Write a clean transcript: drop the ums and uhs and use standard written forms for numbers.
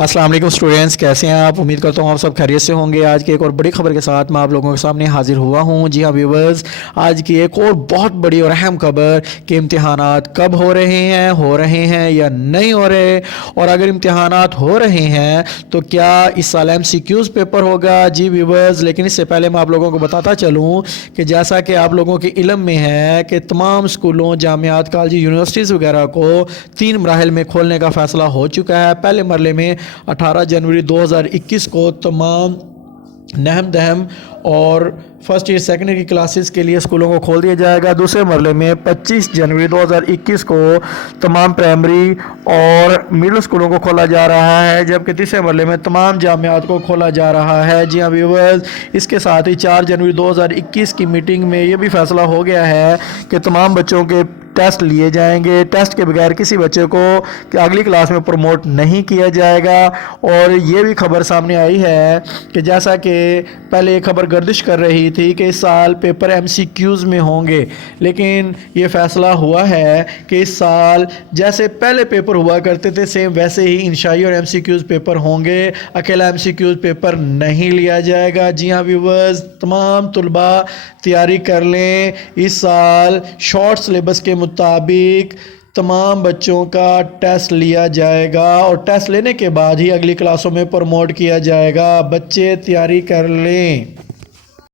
अस्सलाम वालेकुम स्टूडेंट्स, कैसे हैं आप। उम्मीद करता हूँ आप सब खैरियत से होंगे। आज की एक और बड़ी खबर के साथ मैं आप लोगों के सामने हाजिर हुआ हूँ। जी हाँ व्यूवर्स, आज की एक और बहुत बड़ी और अहम खबर कि इम्तिहानात कब हो रहे हैं या नहीं हो रहे, और अगर इम्तिहानात हो रहे हैं तो क्या इस साल MCQs पेपर होगा। जी व्यूवर्स, लेकिन इससे पहले मैं आप लोगों को बताता चलूँ कि जैसा कि आप लोगों के इल्म में है कि तमाम स्कूलों, जामियात, कॉलेज, यूनिवर्सिटीज़ वगैरह को 3 मराहिल में खोलने का फ़ैसला हो चुका है। पहले मरले में 18 जनवरी 2021 को तमाम नहम दहम और फर्स्ट ईयर सेकेंड ईयर की क्लासेस के लिए स्कूलों को खोल दिया जाएगा। दूसरे मरले में 25 जनवरी 2021 को तमाम प्राइमरी और मिडिल स्कूलों को खोला जा रहा है, जबकि तीसरे मरले में तमाम जामियात को खोला जा रहा है। जी हाँ व्यूवर्स, इसके साथ ही 4 जनवरी 2021 की मीटिंग में ये भी फैसला हो गया है कि तमाम बच्चों के टेस्ट लिए जाएंगे। टेस्ट के बगैर किसी बच्चे को अगली क्लास में प्रमोट नहीं किया जाएगा। और ये भी खबर सामने आई है कि जैसा कि पहले ये खबर गर्दिश कर रही थी कि इस साल पेपर MCQs में होंगे, लेकिन ये फैसला हुआ है कि इस साल जैसे पहले पेपर हुआ करते थे सेम वैसे ही इंशाई और MCQs पेपर होंगे। अकेला MCQs पेपर नहीं लिया जाएगा। जी हाँ व्यूवर्स, तमाम तुलबा तैयारी कर लें। इस साल शॉर्ट सिलेबस के मुताबिक तमाम बच्चों का टेस्ट लिया जाएगा और टेस्ट लेने के बाद ही अगली क्लासों में प्रमोट किया जाएगा। बच्चे तैयारी कर लें।